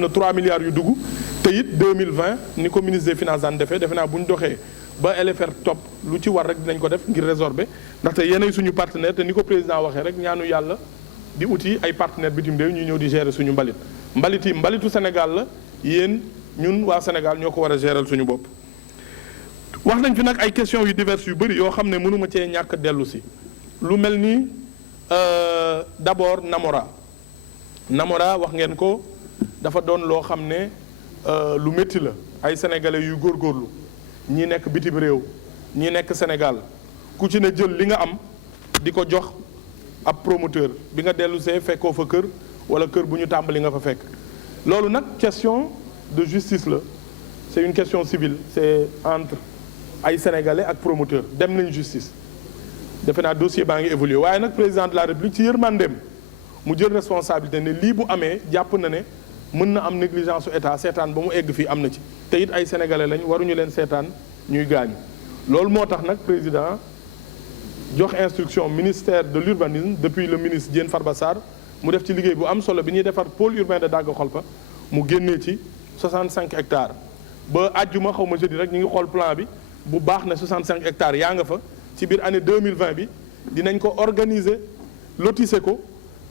am na 3 milliards yu dugg te it 2020 ni ko ministre des finances daan defee defe naa bu ñu doxee ba LFR topp lu ci war rek dinañ ko def ngir résorber ndaxte yéenay suñu partenaire te ni ko président waxee rek ñaanu yàlla di uti ay partenaire bitim réew ñu ñëw di gérer suñu mbalit yi mbalitu Sénégal la yéen ñun waa Sénégal ñoo ko war a gérer suñu bopp. wax nañ fi nag ay questions yu diverses yu bëri yoo xam ne mënuma cee ñàkk dellu si lu mel ni d'abord Namora wax ngeen ko dafa doon loo xam ne lu métti la ay sénégalais yuy góorgóorlu ñii nekk bitim réew ñii nekk Sénégal ku ci ne jël li nga am di ko jox ab promoteur bi nga dellu see fekkoo fa kër wala kër bu ñu tàmbali nga fa fekk loolu nag question de justice la c'est une question civile c'est entre ay sénégalais ak promoteur dem nañ justice defe naa dossier baa ngi évolué waaye nag président de la république ci yërmandeem mu jël responsabilité ne lii bu amee jàpp na ne mën na am négligence su état seetaan ba mu egg fii am na ci te it ay sénégalais lañ waruñu leen seetaan ñuy gaañu loolu moo tax nag président jox instruction ministère de l'urbanisme depuis le ministre Diène Farba Sarr mu def ci liggéey bu am solo bi ñuy defar pôle urbain de Daga Kholpa mu génnee ci 65 hectares ba àjjuma xaw ma jeudi rek ñu ngi xool plan bi bu baax ne 65 hectares yaa nga fa ci biir année 2020 bi dinañ ko organiser lotisser ko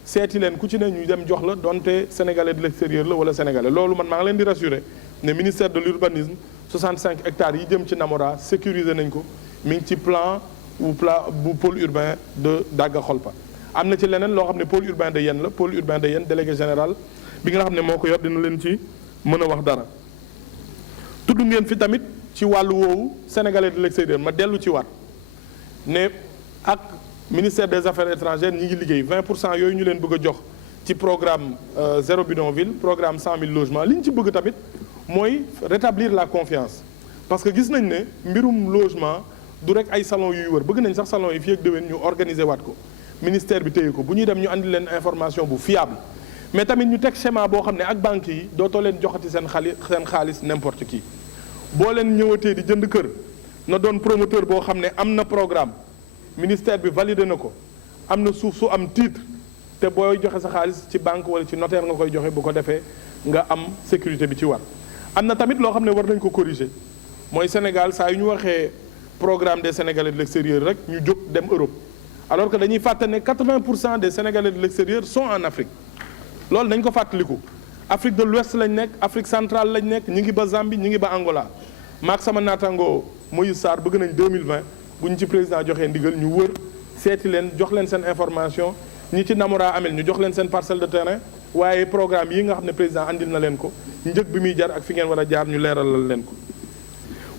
seeti leen ku ci ne ñu dem jox la donte sénégalais de l'extérieur la wala sénégalais loolu man maa ngi leen di rassurer ne ministère de l'urbanisme 65 hectares yi jëm ci Namora sécuriser nañ ko mi ngi ci plan bu pôle urbain de Daga Kholpa am na ci leneen loo xam ne pôle urbain de Yène la pôle urbain de Yène délégué général bi nga xam ne moo ko yor dina leen ci mën a wax dara tudd ngeen fi tamit ci wàllu woowu sénégalais de l'extérieur ma dellu ci waat ne ak ministère des affaires étrangères ñi ngi liggéey 20% yooyu ñu leen bëgg a jox ci programme zéro bidonville programme 100 000 logements li ñu ci bëgg tamit mooy rétablir la confiance parce que gis nañ ne mbirum logement du rek ay salon yuy wër bëgg nañ sax salon yi fii ak déwén ñu organiser waat ko ministère bi téye ko bu ñuy dem ñu andi leen information bu fiable mais tamit ñu teg schéma boo xam ne ak banques yi dootoo leen joxati seen xaalis n'importe qui boo leen ñëwatee di jënd kër na doon promoteur boo xam ne am na programme ministère bi validé na ko am na suuf su am titre te booy joxe sa xaalis ci banque wala ci notaire nga koy joxe bu ko defee nga am sécurité bi ci war am na tamit loo xam ne war nañ ko corriger mooy Sénégal saa yu ñu waxee programme des Sénégalais de l'extérieur rek ñu jóg dem Europe alors que dañuy fàtte ne 80% des Sénégalais de l'extérieur sont en Afrique loolu dañ ko fàttaliku Afrique de l'Ouest lañ nekk Afrique centrale lañ nekk ñi ngi ba Zambie ñi ngi ba Angola maak sama naataangoo Moïse Sarr bëgg nañ 2020 bu ñu ci président joxee ndigal ñu wër seeti leen jox leen seen information ñi ci Namora amel ñu jox leen seen parcelle de terrain waaye programme yi nga xam ne président andil na leen ko njëg bi muy jar ak fi ngeen war a jaar ñu leeralal leen ko.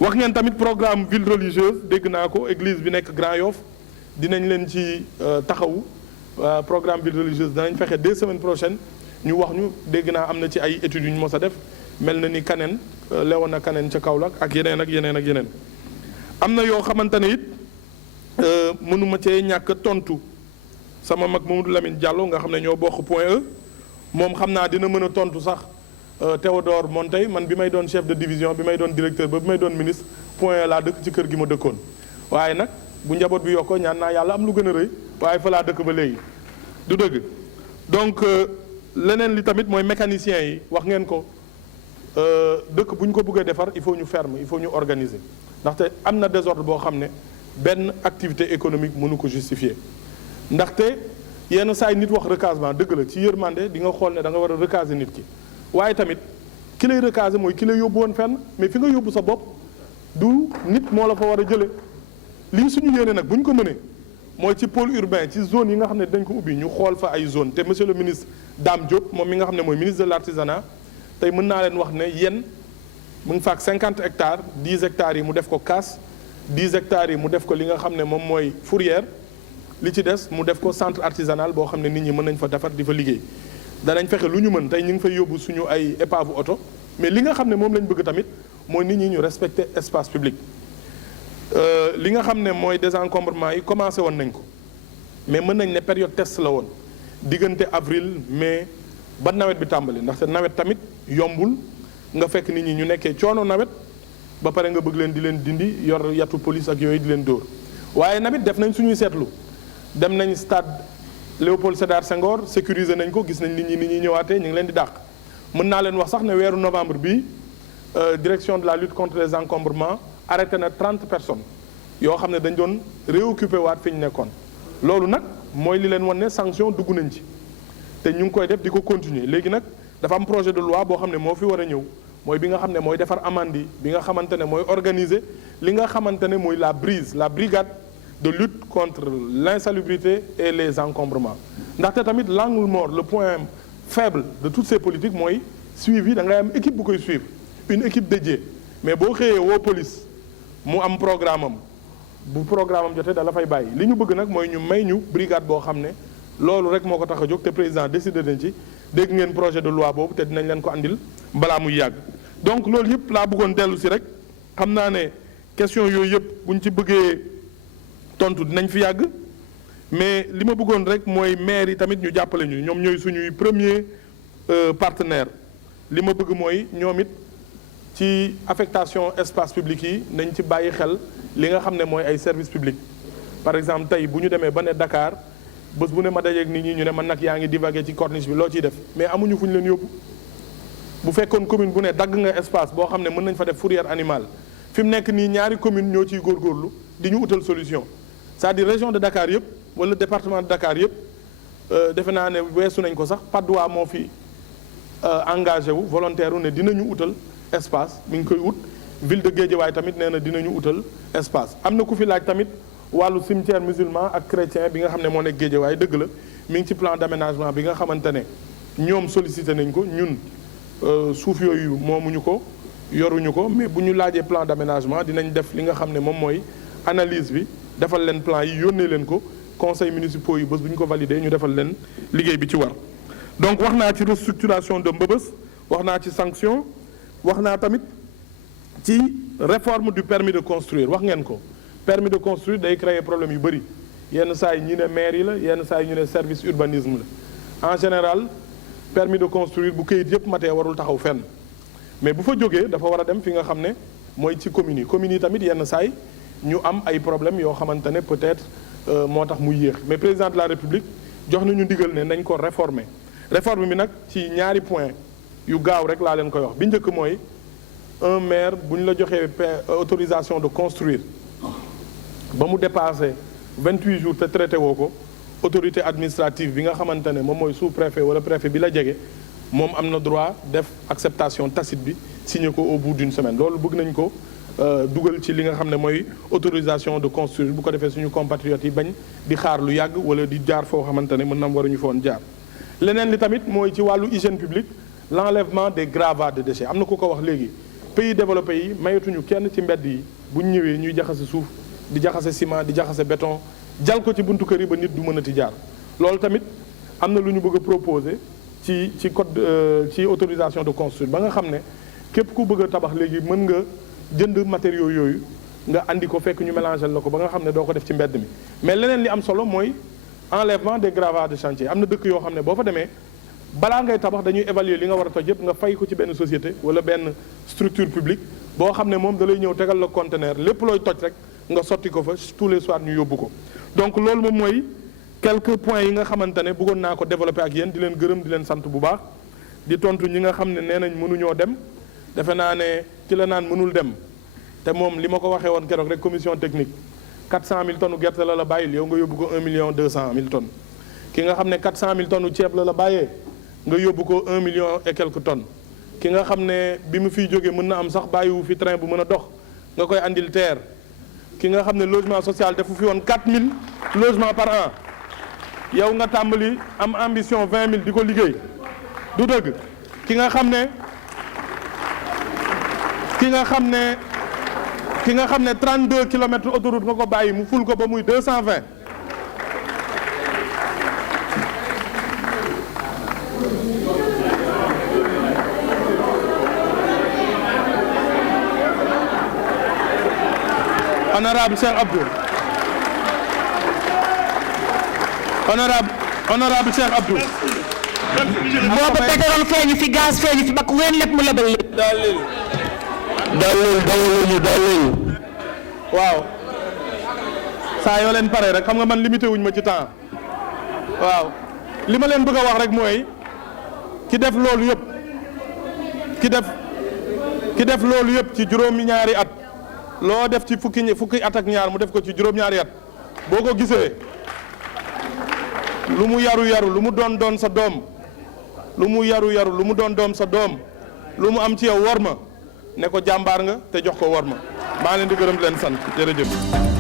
wax ngeen tamit programme ville religieuse dégg naa ko église bi nekk Grand Yoff dinañ leen ci taxawu programme ville religieuse danañ fexe 2 semaines prochaines ñu wax ñu dégg naa am na ci ay études yu ñu mos a def mel na ni Kaneen Léona Kaneen ca Kaolack ak yeneen ak yeneen ak yeneen. am na yoo xamante ne it mënuma cee ñàkk tontu sama mag Mamadou Lamine Diallo nga xam ne ñoo bokk Point E moom xam naa dina mën a tontu sax Théodore Montey man bi may doon chef de division bi may doon directeur ba bi may doon ministre Point E laa dëkk ci kër gi ma dëkkoon waaye nag bu njaboot bi yokkoo ñaan naa yàlla am lu gën a rëy waaye fa laa dëkk ba léegi du dëgg donc leneen li tamit mooy mécaniciens yi wax ngeen ko dëkk bu ñu ko bëggee defar il faut ñu ferme il faut ñu organiser ndaxte am na désordre boo xam ne benn activité économique mënu ko justifier ndaxte yenn saa yi nit wax recasement dëgg la ci yërmande di nga xool ne da nga war a recaser nit ki waaye tamit ki lay recaser mooy ki lay yóbbu woon fenn mais fi nga yóbbu sa bopp du nit moo la fa war a jële lii suñu yéene nag bu ñu ko mënee mooy ci pôle urbain ci zone yi nga xam ne dañ ko ubbi ñu xool fa ay zone te monsieur le ministre Dame Diop moom mi nga xam ne mooy ministre de l'artisanat tey mën naa leen wax ne yéen mu ngi faak 50 hectares 10 hectares yi mu def ko casse 10 hectares yi mu def ko li nga xam ne moom mooy fourrière li ci des mu def ko centre artisanal boo xam ne nit ñi mën nañ fa defar di fa liggéey danañ fexe lu ñu mën tey ñu ngi fay yóbbu suñu ay épave oto mais li nga xam ne moom lañ bëgg tamit mooy nit ñi ñu respecter espace public li nga xam ne mooy désencombrement yi commencé woon nañ ko mais mën nañ ne période test la woon diggante avril mai ba nawet bi tàmbali ndaxte nawet tamit yombul nga fekk nit ñi ñu nekkee coono nawet ba pare nga bëgg leen di leen dindi yor yatu police ak yooyu di leen dóor waaye tamit def nañ suñuy seetlu dem nañ stade Léopold Sédar Senghor sécuriser nañ ko gis nañ nit ñi ñëwaatee ñu ngi leen di dàq mën naa leen wax sax ne weeru novembre bi direction de la lutte contre les encombrements arrêté na 30 personnes yoo xam ne dañ doon réoccupé waat fi ñu nekkoon. loolu nag mooy li leen wan ne sanction dugg nañ ci te ñu ngi koy def di ko continuer. léegi nag dafa am projet de loi boo xam ne moo fi war a ñëw mooy bi nga xam ne mooy defar amende yi bi nga xamante ne mooy organiser li nga xamante ne mooy la brigade de lutte contre l'insalubrité et les encombrements. ndaxte tamit l'angle mort, le point faible de toutes ces politiques mooy suivi da ngay am équipe bu koy suivre, une équipe dédiée. mais boo xëyee woo police mu am programme am bu programme am jotee da la fay bàyyi. li ñu bëgg nag mooy ñu may ñu brigade boo xam ne loolu rek moo ko tax a jóg te président décidé nañ ci. dégg ngeen projet de loi boobu te dinañ leen ko andil balaa muy yàgg. donc loolu yëpp laa bëggoon dellu si rek xam naa ne question yooyu yëpp buñ ci bëggee tontu dinañ fi yàgg mais li ma bëggoon rek mooy maire yi tamit ñu jàppale ñu ñoom ñooy suñuy premier partenaire. li ma bëgg mooy ñoom it ci affectation espace public yi nañ ci bàyyi xel li nga xam ne mooy ay service public. par exemple tey bu ñu demee ba ne Dakar bés bu ne ma dajeeg nit ñi ñu ne man nag yaa ngi divaguer ci corniche bi loo ciy def mais amuñu fu ñu leen yóbbu. bu fekkoon commune bu ne dagg nga espace boo xam ne mën nañ fa def fourrière animale fi mu nekk nii ñaari commune ñoo ciy góorgóorlu di ñu utal solution. c'est-à-dire région de Dakar yëpp wala département de Dakar yëpp defe naa ne weesu nañ ko sax Patte d'Oie moo fi engagé wu volontaire wu ne dinañu utal espace mi ngi koy ut. ville de Guédiawaye tamit nee na dinañu utal espace. am na ku fi laaj tamit wàllu cimetière musulman ak chrétien bi nga xam ne moo nekk Guédiawaye dëgg la mi ngi ci plan d'aménagement bi nga xamante ne ñoom sollicité nañ ko ñun suuf yooyu moomuñu ko yoruñu ko mais bu ñu laajee plan d'aménagement dinañ def li nga xam ne moom mooy analyse bi defal leen plan yi yónnee leen ko conseil municipaux yi bés bu ñu ko validé ñu defal leen liggéey bi ci war. donc wax naa ci restructuration de Mbëbës wax naa ci sanction wax naa tamit ci réforme du permis de construire wax ngeen ko. permis de construire day créer problème yu bëri yenn saa yi ñu ne maire yi la yenn saa yi ñu ne service urbanisme la en général permis de construire bu këyit yëpp matee warul taxaw fenn mais bu fa jógee dafa war a dem fi nga xam ne mooy ci communes yi tamit yenn saa yi ñu am ay problèmes yoo xamante ne peut-être moo tax muy yéex mais président de la république jox nañu ndigal ne nañ ko réformer réforme bi nag ci ñaari point yu gaaw rek laa leen koy wax bi njëkk mooy un maire bu ñu la joxee autorisation de construire ba mu dépassé 28 jours te traité woo ko autorité administrative bi nga xamante ne moom mooy sous-préfet wala préfet bi la jege moom am na droit def acceptation tacite bi signé ko au bout d'une semaine. loolu bëgg nañ ko dugal ci li nga xam ne mooy autorisation de construire bu ko defee suñu compatriotes yi bañ di xaar lu yàgg wala di jaar foo xamante ne mën na waruñu foon jaar. leneen li tamit mooy ci wàllu hygiène publique l'enlèvement des gravats de déchets am na ku ko wax léegi pays développés yi mayatuñu kenn ci mbedd yi bu ñu ñëwee ñuy jaxase suuf. di jaxase ciment di jaxase béton jal ko ci buntu kër yi ba nit du mënati jaar loolu tamit am na lu ñu bëgg a proposer ci code ci autorisation de construire ba nga xam ne képp ku bëgg a tabax léegi mën nga jënd matériaux yooyu nga andi ko fekk ñu mélanger la ko ba nga xam ne doo ko def ci mbedd mi. mais leneen li am solo mooy enlèvement des gravats de chantier am na dëkk yoo xam ne boo fa demee balaa ngay tabax dañuy évaluer li nga war a toj yëpp nga fay ko ci benn société wala benn structure publique boo xam ne moom da lay ñëw tegal la conteneur lépp looy toj rek. nga sotti ko fa tous les soirs ñu yóbbu ko donc loolu moom mooy quelques points yi nga xamante ne bëggoon naa ko développer ak yéen di leen gërëm di leen sant bu baax di tontu ñi nga xam ne nee nañ mënuñoo dem defe naa ne ci la naan mënul dem te moom li ma ko waxee woon keroog rek commission technique 400 000 tonnes gerte la bàyyil yow nga yóbbu ko 1 million 200 000 tonnes ki nga xam ne 400 000 tonnes ceeb la bàyyee nga yóbbu ko 1 million et quelques tonnes ki nga xam ne bi mu fiy jógee mën na am sax bàyyiwu fi train bu mën a dox nga koy andil terre ki nga xam ne logement social defu fi woon 4000 logements par an yow nga tàmbali am ambition 20 000 di ko liggéey du dëgg ki nga xam ne 32 kilomètres autoroute nga ko bàyyi mu ful ko ba muy 220 honorable Cheikh Abdou honorable Cheikh Abdou boobu pétrole feeñu fi gaz feeñu fi ba ku ween lépp mu lebal lépp dalil waaw saa yoo leen pare rek xam nga man limité wuñ ma ci temps waaw li ma leen bëgg a wax rek mooy ki def loolu yëpp ki def loolu yëpp ci juróom-ñaari at loo def ci fukki at ak ñaar mu def ko ci juróom-ñaari at boo ko gisee lu mu yaru lu mu doon sa doom lu mu yaru lu mu doon sa doom lu mu am ci yow worma ne ko jàmbaar nga te jox ko worma maa leen di gërëm leen sant jërëjëf.